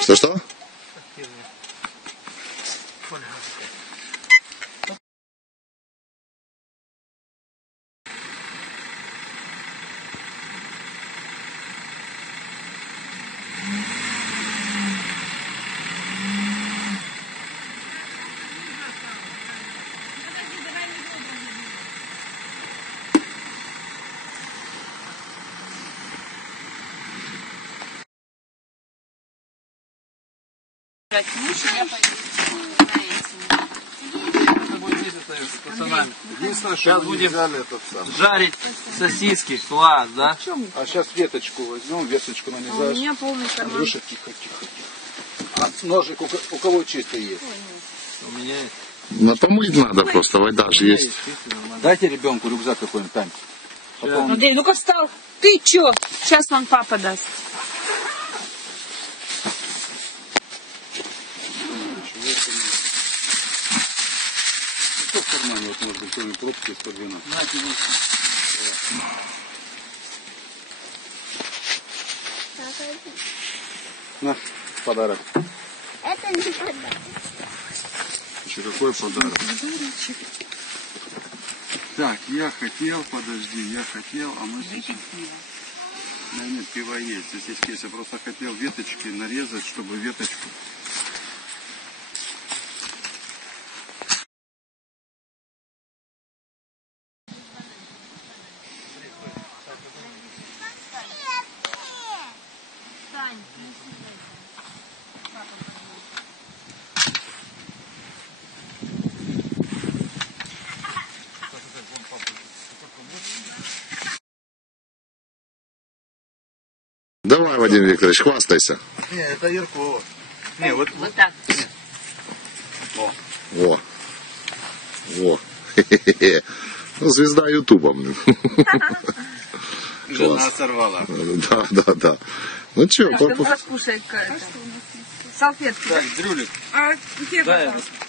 ¿Esto está? Sí, Единственное, что Сейчас мы не будем- взяли этот сам. Жарить сосиски, класс, да? А сейчас веточку возьмем, веточку А у нанизаешь. меня полный карман. Андрюша, тихо, тихо, тихо. А ножик у, у кого чистый есть? У меня есть. Ну, помыть надо просто, вода же есть. Дайте ребенку рюкзак какой-нибудь, Тань. Потом... Андрей, ну-ка встал. Ты чё? Сейчас вам папа даст. В кармане, вот может быть, кроме пробки 112. Знаете, вот На, подарок. Это не подарок. Еще какой подарок? Так, я хотел, подожди, я хотел, а мы сейчас... Да нет, пиво есть, здесь есть кейс. Я просто хотел веточки нарезать, чтобы веточку... Давай, Вадим Викторович, хвастайся. Не, это Яркова. Не, вот, Вот так. Во. Во. Хе-хе-хе. Ну, звезда Ютуба. жена сорвала. Да, да, да. Ну что, раскушай это. Салфетки. Так, Дрюлик, А где дай, пожалуйста?